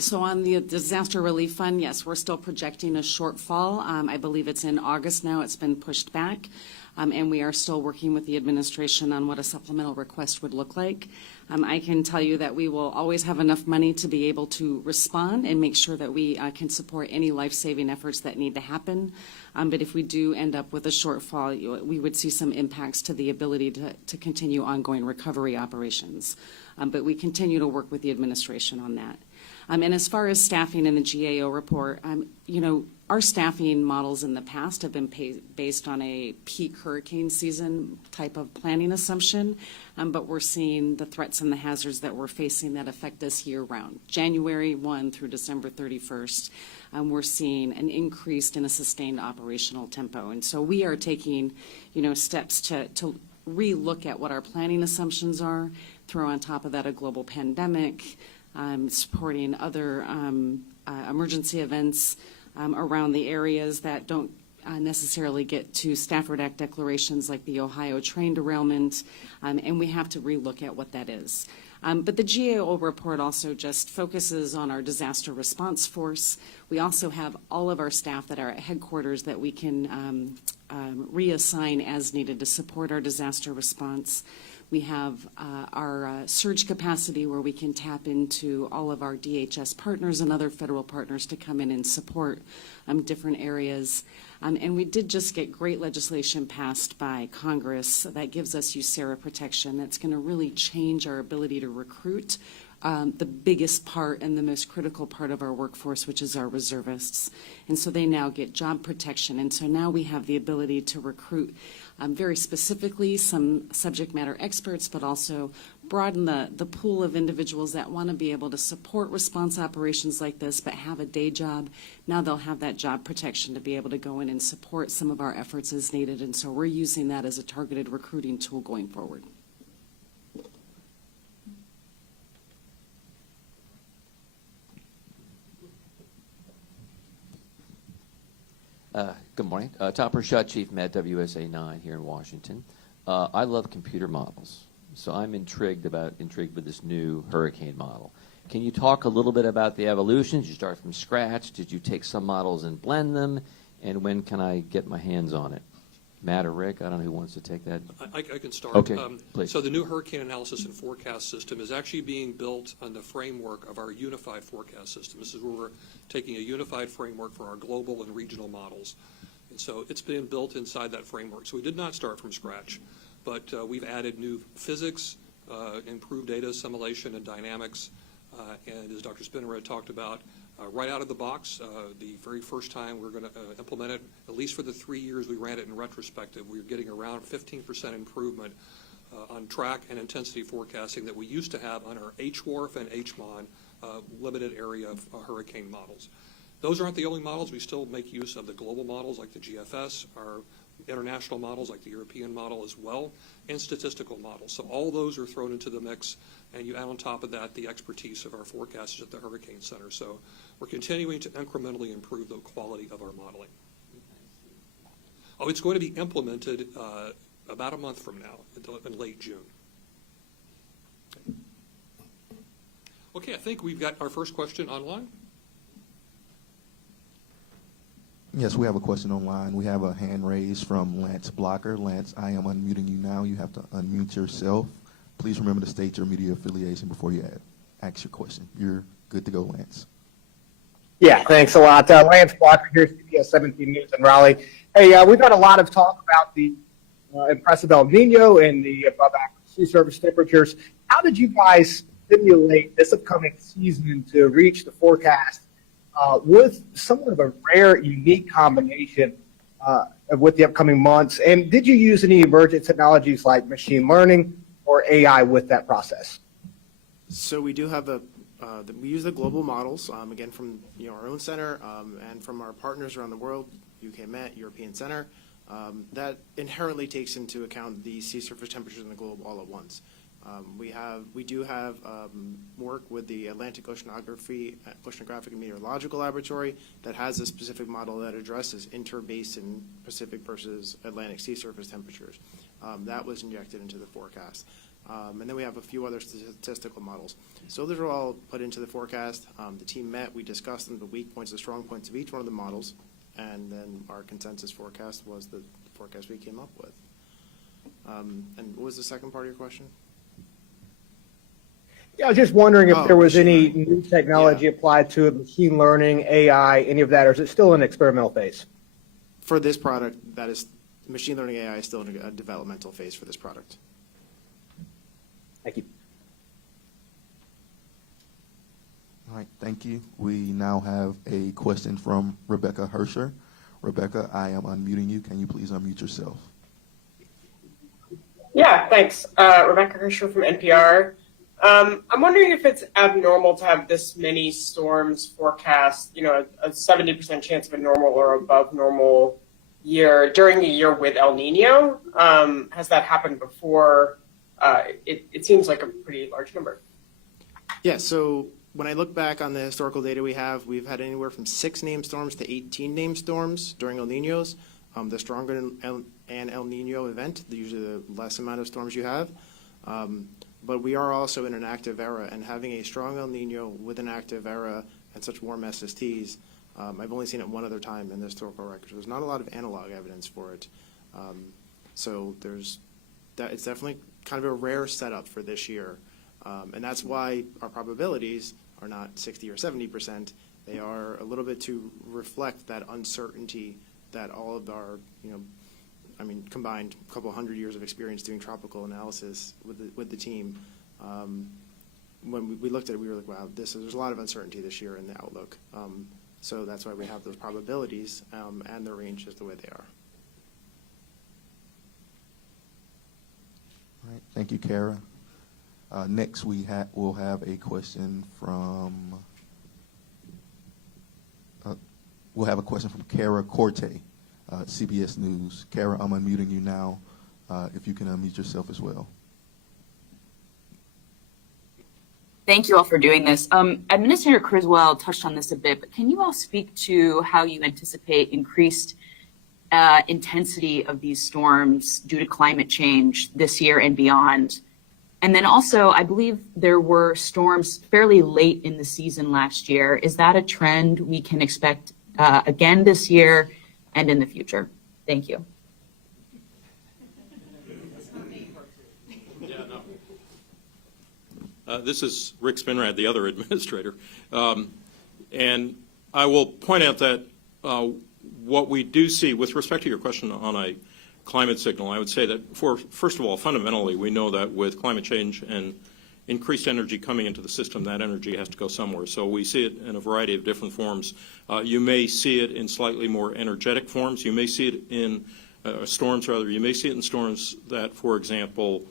So on the disaster relief fund, yes, we're still projecting a shortfall. I believe it's in August now. It's been pushed back. And we are still working with the administration on what a supplemental request would look like. I can tell you that we will always have enough money to be able to respond and make sure that we can support any life-saving efforts that need to happen. But if we do end up with a shortfall, we would see some impacts to the ability to continue ongoing recovery operations. But we continue to work with the administration on that. And as far as staffing in the GAO report, our staffing models in the past have been based on a peak hurricane season type of planning assumption, but we're seeing the threats and the hazards that we're facing that affect us year-round. January 1 through December 31st, we're seeing an increased and a sustained operational tempo. And so we are taking, steps to re-look at what our planning assumptions are, throw on top of that a global pandemic, supporting other emergency events around the areas that don't necessarily get to Stafford Act declarations like the Ohio train derailment, and we have to relook at what that is. But the GAO report also just focuses on our disaster response force. We also have all of our staff that are at headquarters that we can reassign as needed to support our disaster response. We have our surge capacity where we can tap into all of our DHS partners and other federal partners to come in and support different areas. And we did just get great legislation passed by Congress that gives us USERRA protection. That's going to really change our ability to recruit the biggest part and the most critical part of our workforce, which is our reservists. And so they now get job protection. And so now we have the ability to recruit very specifically some subject matter experts, but also broaden the pool of individuals that want to be able to support response operations like this, but have a day job. Now they'll have that job protection to be able to go in and support some of our efforts as needed. And so we're using that as a targeted recruiting tool going forward. Good morning. Tom Pershut, Chief Med WSA 9 here in Washington. I love computer models, so I'm intrigued with this new hurricane model. Can you talk a little bit about the evolution? Did you start from scratch? Did you take some models and blend them? And when can I get my hands on it? Matt or Rick, I don't know who wants to take that. I can start. Okay, please. So the new hurricane analysis and forecast system is actually being built on the framework of our unified forecast system. This is where we're taking a unified framework for our global and regional models. And so it's been built inside that framework. So we did not start from scratch, but we've added new physics, improved data assimilation and dynamics, and as Dr. Spinner talked about, right out of the box, the very first time we're going to implement it, at least for the 3 years we ran it in retrospective, we were getting around 15% improvement on track and intensity forecasting that we used to have on our HWRF and HMON limited area of hurricane models. Those aren't the only models. We still make use of the global models like the GFS, our international models like the European model as well, and statistical models. So all those are thrown into the mix, and you add on top of that the expertise of our forecasters at the Hurricane Center. So we're continuing to incrementally improve the quality of our modeling. Oh, it's going to be implemented about a month from now, in late June. Okay, I think we've got our first question online. Yes, we have a question online. We have a hand raised from Lance Blocker. Lance, I am unmuting you now. You have to unmute yourself. Please remember to state your media affiliation before you ask your question. You're good to go, Lance. Yeah, thanks a lot. Lance Blocker here, CBS 17 News in Raleigh. Hey, we've had a lot of talk about the impressive El Nino and the above-average sea surface temperatures. How did you guys simulate this upcoming season to reach the forecast with somewhat of a rare, unique combination with the upcoming months? And did you use any emergent technologies like machine learning or AI with that process? So we do have we use the global models, again, from our own center and from our partners around the world, UK Met, European Center. That inherently takes into account the sea surface temperatures in the globe all at once. We do have work with the Atlantic Oceanographic and Meteorological Laboratory that has a specific model that addresses interbasin Pacific versus Atlantic sea surface temperatures. That was injected into the forecast. And then we have a few other statistical models. So those are all put into the forecast. The team met, we discussed them, the weak points, the strong points of each one of the models, and then our consensus forecast was the forecast we came up with. And what was the second part of your question? Yeah, I was just wondering if there was any machine new technology applied to it, machine learning, AI, any of that, or is it still in experimental phase? For this product, that is, machine learning AI is still in a developmental phase for this product. Thank you. All right, thank you. We now have a question from Rebecca Hersher. Rebecca, I am unmuting you. Can you please unmute yourself? Yeah, thanks. Rebecca Hersher from NPR. I'm wondering if it's abnormal to have this many storms forecast, a 70% chance of a normal or above normal year during a year with El Nino. Has that happened before? It seems like a pretty large number. Yeah, so when I look back on the historical data we've had anywhere from 6 named storms to 18 named storms during El Ninos. The stronger an El Nino event, usually the less amount of storms you have. But we are also in an active era, and having a strong El Nino with an active era and such warm SSTs, I've only seen it one other time in the historical record. There's not a lot of analog evidence for it. So it's definitely kind of a rare setup for this year. And that's why our probabilities are not 60 or 70%. They are a little bit to reflect that uncertainty that all of our, combined a couple hundred years of experience doing tropical analysis with the team. When we looked at it, we were like, wow, there's a lot of uncertainty this year in the outlook. So that's why we have those probabilities and the ranges the way they are. All right, thank you, Kara. Next, we'll have a question from Kara Corte, CBS News. Kara, I'm unmuting you now. If you can unmute yourself as well. Thank you all for doing this. Administrator Criswell touched on this a bit, but can you all speak to how you anticipate increased intensity of these storms due to climate change this year and beyond? And then also, I believe there were storms fairly late in the season last year. Is that a trend we can expect again this year and in the future? Thank you. This is Rick Spinrad, the other administrator. And I will point out that what we do see, with respect to your question on a climate signal, I would say that first of all, fundamentally, we know that with climate change and increased energy coming into the system, that energy has to go somewhere. So we see it in a variety of different forms. You may see it in slightly more energetic forms. You may see it in storms, rather. You may see it in storms that, for example,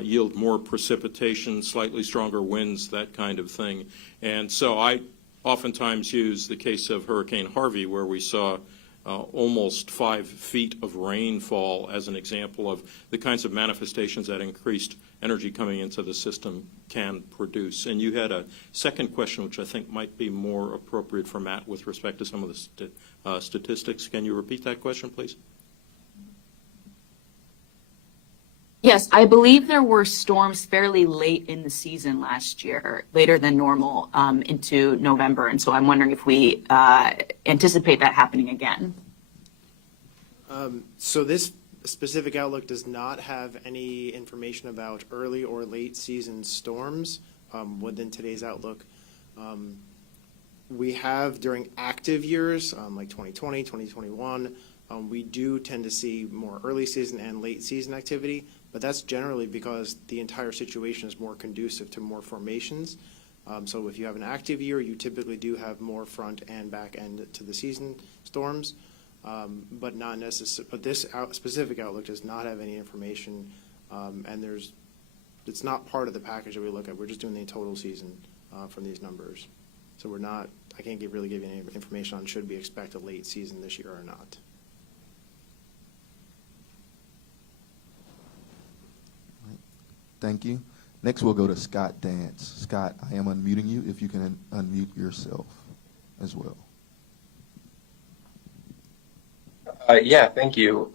yield more precipitation, slightly stronger winds, that kind of thing. And so I oftentimes use the case of Hurricane Harvey, where we saw almost 5 feet of rainfall as an example of the kinds of manifestations that increased energy coming into the system can produce. And you had a second question, which I think might be more appropriate for Matt with respect to some of the statistics. Can you repeat that question, please? Yes, I believe there were storms fairly late in the season last year, later than normal, into November. And so I'm wondering if we anticipate that happening again. So this specific outlook does not have any information about early or late season storms within today's outlook. We have during active years, like 2020, 2021, we do tend to see more early season and late season activity. But that's generally because the entire situation is more conducive to more formations. So if you have an active year, you typically do have more front and back end to the season storms, but not necessarily. But this specific outlook does not have any information, and it's not part of the package that we look at. We're just doing the total season from these numbers. So we're not. I can't really give you any information on should we expect a late season this year or not. Thank you. Next, we'll go to Scott Dance. Scott, I am unmuting you. If you can unmute yourself as well. Yeah, thank you.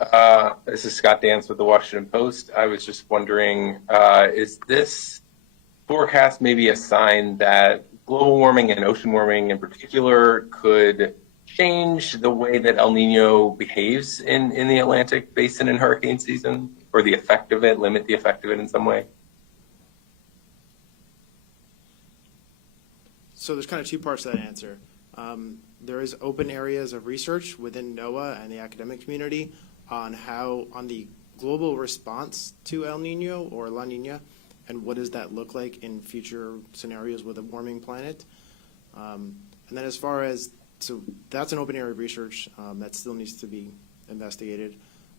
This is Scott Dance with the Washington Post. I was just wondering, is this forecast maybe a sign that global warming and ocean warming in particular could change the way that El Nino behaves in the Atlantic basin in hurricane season, or the effect of it, limit the effect of it in some way? So there's kind of two parts to that answer. There is open areas of research within NOAA and the academic community on the global response to El Nino or La Nina, and what does that look like in future scenarios with a warming planet. And then as far as, so that's an open area of research that still needs to be investigated.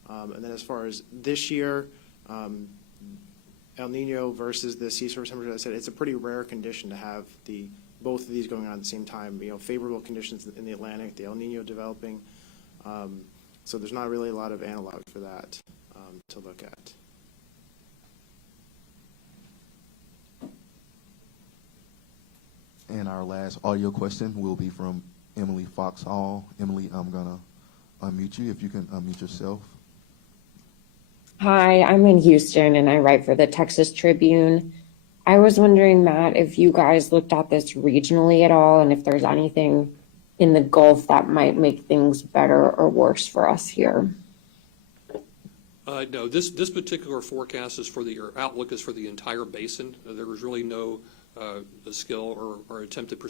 And then as far as this year, El Nino versus the sea surface temperature, as I said, it's a pretty rare condition to have both of these going on at the same time. Favorable conditions in the Atlantic, the El Nino developing. So there's not really a lot of analog for that to look at. And our last audio question will be from Emily Foxhall. Emily, I'm going to unmute you. If you can unmute yourself. Hi, I'm in Houston and I write for the Texas Tribune. I was wondering, Matt, if you guys looked at this regionally at all and if there's anything in the Gulf that might make things better or worse for us here. No, this particular forecast is or outlook is for the entire basin. There was really no skill or attempted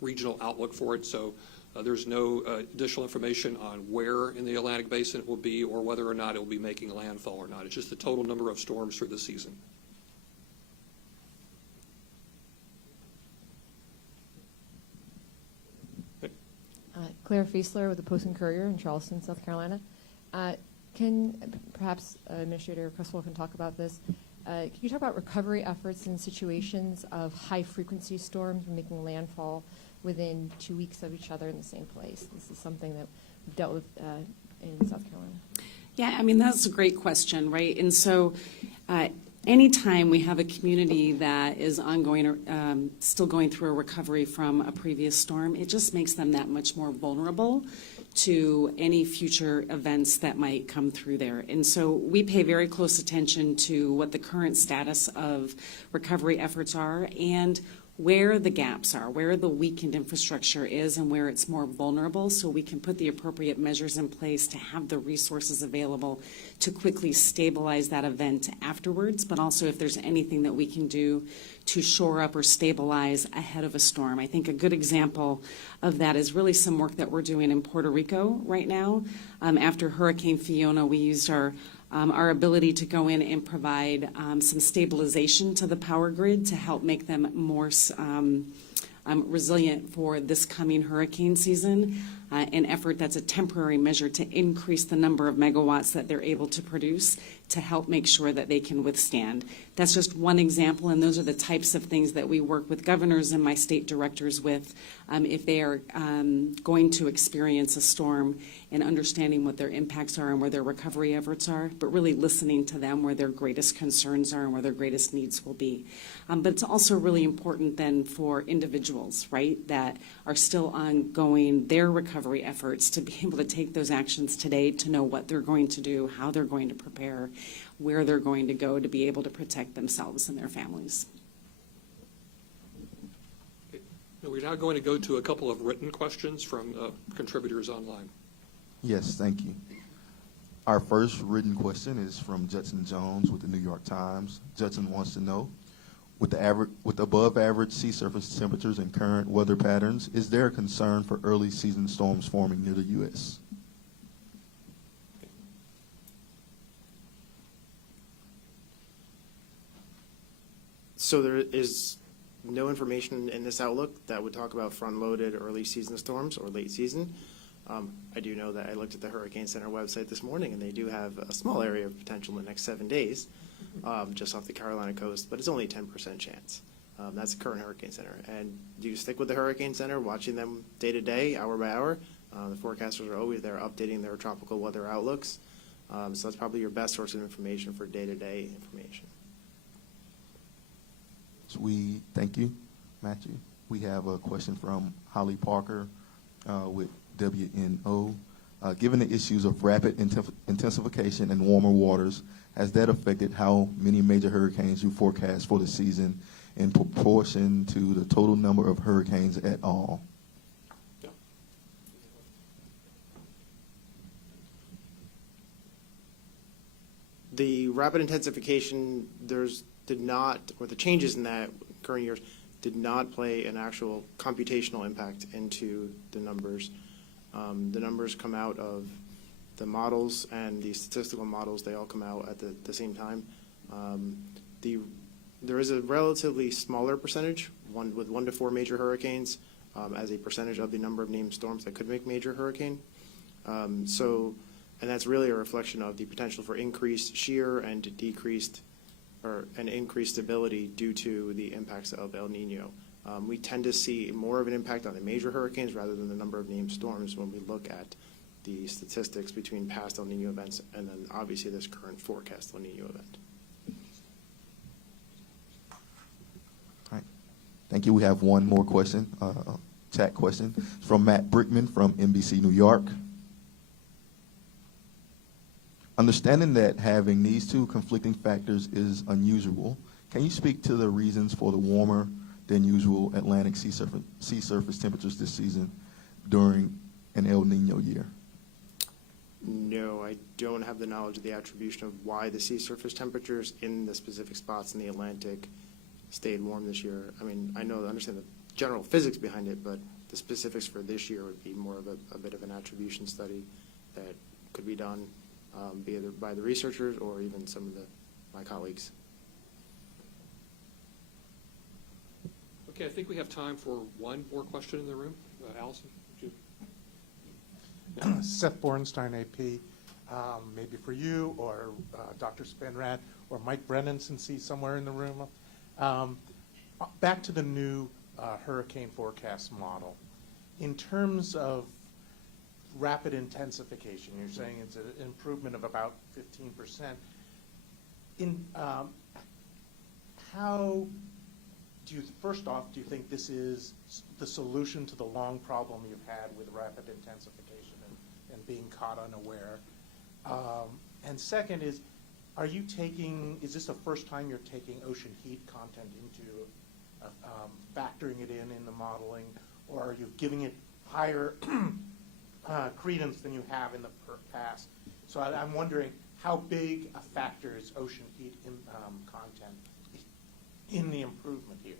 regional outlook for it. So there's no additional information on where in the Atlantic basin it will be or whether or not it will be making landfall or not. It's just the total number of storms for the season. Claire Fiesler with the Post and Courier in Charleston, South Carolina. Can perhaps Administrator Criswell can talk about this. Can you talk about recovery efforts in situations of high-frequency storms making landfall within 2 weeks of each other in the same place? This is something that we've dealt with in South Carolina. Yeah, I mean, that's a great question, right? And so anytime we have a community that is ongoing, still going through a recovery from a previous storm, it just makes them that much more vulnerable to any future events that might come through there. And so we pay very close attention to what the current status of recovery efforts are and where the gaps are, where the weakened infrastructure is and where it's more vulnerable, so we can put the appropriate measures in place to have the resources available to quickly stabilize that event afterwards, but also if there's anything that we can do to shore up or stabilize ahead of a storm. I think a good example of that is really some work that we're doing in Puerto Rico right now. After Hurricane Fiona, we used our ability to go in and provide some stabilization to the power grid to help make them more resilient for this coming hurricane season, an effort that's a temporary measure to increase the number of megawatts that they're able to produce to help make sure that they can withstand. That's just one example, and those are the types of things that we work with governors and my state directors with if they are going to experience a storm and understanding what their impacts are and where their recovery efforts are, but really listening to them where their greatest concerns are and where their greatest needs will be. But it's also really important then for individuals, right, that are still ongoing their recovery efforts to be able to take those actions today to know what they're going to do, how they're going to prepare, where they're going to go to be able to protect themselves and their families. We're now going to go to a couple of written questions from contributors online. Yes, thank you. Our first written question is from Judson Jones with the New York Times. Judson wants to know, with above average sea surface temperatures and current weather patterns, is there a concern for early season storms forming near the U.S.? So there is no information in this outlook that would talk about front-loaded early season storms or late season. I do know that I looked at the Hurricane Center website this morning, and they do have a small area of potential in the next 7 days, just off the Carolina coast, but it's only a 10% chance. That's the current Hurricane Center. And you stick with the Hurricane Center, watching them day to day, hour by hour. The forecasters are always there updating their tropical weather outlooks. So that's probably your best source of information for day-to-day information. So we thank you, Matthew. We have a question from Holly Parker with WNO. Given the issues of rapid intensification and warmer waters, has that affected how many major hurricanes you forecast for the season in proportion to the total number of hurricanes at all? The rapid intensification, the changes in that current years did not play an actual computational impact into the numbers. The numbers come out of the models and the statistical models. They all come out at the same time. There is a relatively smaller percentage, with 1 to 4 major hurricanes, as a percentage of the number of named storms that could make major hurricane. And that's really a reflection of the potential for increased shear and increased stability due to the impacts of El Nino. We tend to see more of an impact on the major hurricanes rather than the number of named storms when we look at the statistics between past El Nino events and then obviously this current forecast El Nino event. All right. Thank you. We have one more question, chat question from Matt Brickman from NBC New York. Understanding that having these two conflicting factors is unusual, can you speak to the reasons for the warmer than usual Atlantic sea surface temperatures this season during an El Nino year? No, I don't have the knowledge of the attribution of why the sea surface temperatures in the specific spots in the Atlantic stayed warm this year. I mean, I understand the general physics behind it, but the specifics for this year would be more of a bit of an attribution study that could be done be either by the researchers or even some of my colleagues. Okay, I think we have time for one more question in the room. Allison, would you? Seth Bornstein, AP, maybe for you or Dr. Spenrad or Mike Brennan, since he's somewhere in the room. Back to the new hurricane forecast model. In terms of rapid intensification, you're saying it's an improvement of about 15%. How do you, first off, do you think this is the solution to the long problem you've had with rapid intensification and being caught unaware? And second is this the first time you're taking ocean heat content into factoring it in the modeling, or are you giving it higher credence than you have in the past? So I'm wondering how big a factor is ocean heat content in the improvement here?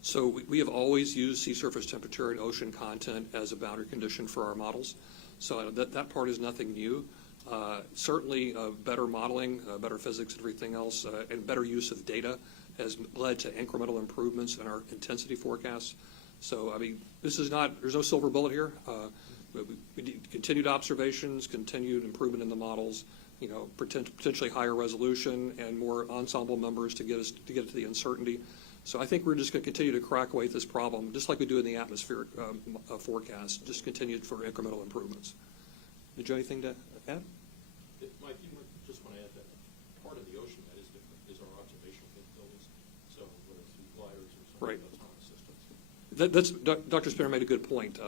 So we have always used sea surface temperature and ocean content as a boundary condition for our models. So that part is nothing new. Certainly better modeling, better physics and everything else, and better use of data has led to incremental improvements in our intensity forecasts. So, I mean, there's no silver bullet here. We need continued observations, continued improvement in the models, potentially higher resolution and more ensemble members to get to the uncertainty. So I think we're just going to continue to crack away at this problem, just like we do in the atmospheric forecast, just continue for incremental improvements. Did you have anything to add? Mike, just want to add that part of the ocean that is different is our observational capabilities. So whether it's through gliders or some Right. autonomous systems. Dr. Spinner made a good point.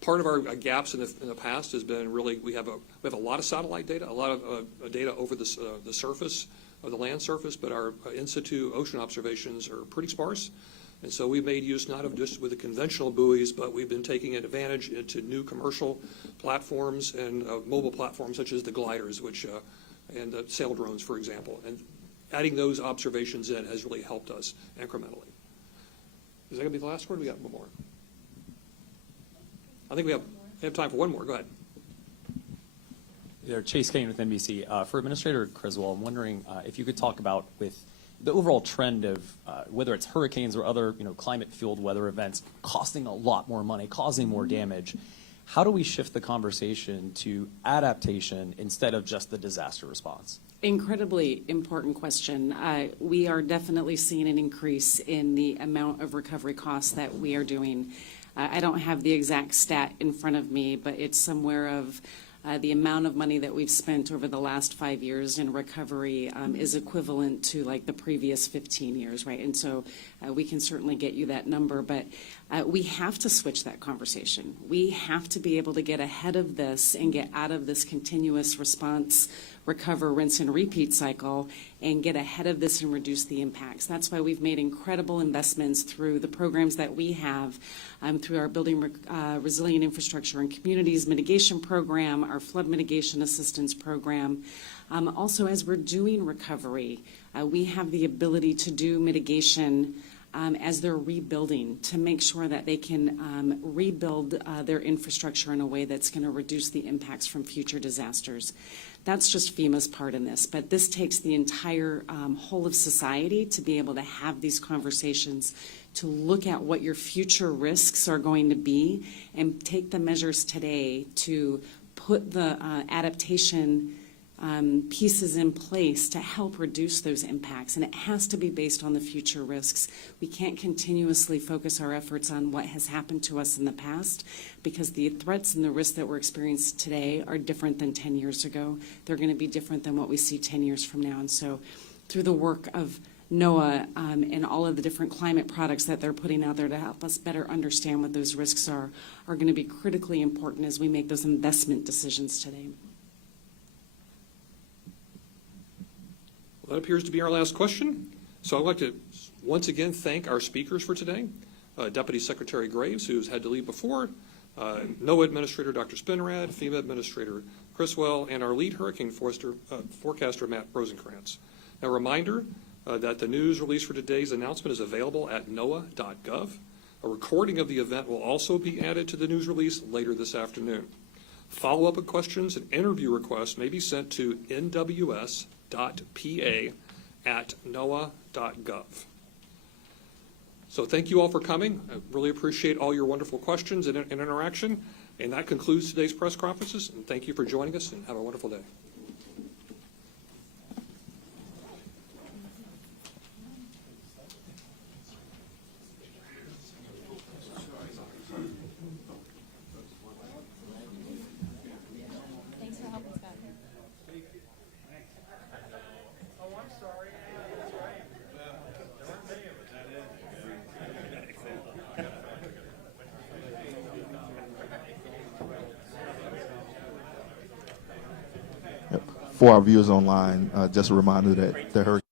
Part of our gaps in the past has been really we have a lot of satellite data, a lot of data over the surface of the land surface, but our in situ ocean observations are pretty sparse. And so we've made use not of just with the conventional buoys, but we've been taking advantage into new commercial platforms and mobile platforms such as the gliders, and the sail drones, for example. And adding those observations in has really helped us incrementally. Is that going to be the last word? We got one more. I think we have time for one more. Go ahead. Chase Kane with NBC. For Administrator Criswell, I'm wondering if you could talk about with the overall trend of whether it's hurricanes or other climate-fueled weather events costing a lot more money, causing more damage. How do we shift the conversation to adaptation instead of just the disaster response? Incredibly important question. We are definitely seeing an increase in the amount of recovery costs that we are doing. I don't have the exact stat in front of me, but it's somewhere of the amount of money that we've spent over the last 5 years in recovery is equivalent to like the previous 15 years, right? And so we can certainly get you that number, but we have to switch that conversation. We have to be able to get ahead of this and get out of this continuous response, recover, rinse, and repeat cycle and get ahead of this and reduce the impacts. That's why we've made incredible investments through the programs that we have, through our Building Resilient Infrastructure and Communities Mitigation Program, our Flood Mitigation Assistance Program. Also, as we're doing recovery, we have the ability to do mitigation as they're rebuilding to make sure that they can rebuild their infrastructure in a way that's going to reduce the impacts from future disasters. That's just FEMA's part in this, but this takes the entire whole of society to be able to have these conversations, to look at what your future risks are going to be and take the measures today to put the adaptation pieces in place to help reduce those impacts. And it has to be based on the future risks. We can't continuously focus our efforts on what has happened to us in the past because the threats and the risks that we're experiencing today are different than 10 years ago. They're going to be different than what we see 10 years from now. And so through the work of NOAA and all of the different climate products that they're putting out there to help us better understand what those risks are going to be critically important as we make those investment decisions today. That appears to be our last question. So I'd like to once again thank our speakers for today. Deputy Secretary Graves, who's had to leave before, NOAA Administrator Dr. Spinrad, FEMA Administrator Criswell, and our lead hurricane forecaster Matt Rosenkrantz. A reminder that the news release for today's announcement is available at NOAA.gov. A recording of the event will also be added to the news release later this afternoon. Follow-up questions and interview requests may be sent to nws.pa@noaa.gov. So thank you all for coming. I really appreciate all your wonderful questions and interaction. And that concludes today's press conferences. And thank you for joining us, and have a wonderful day. For our viewers online, just a reminder that the hurricane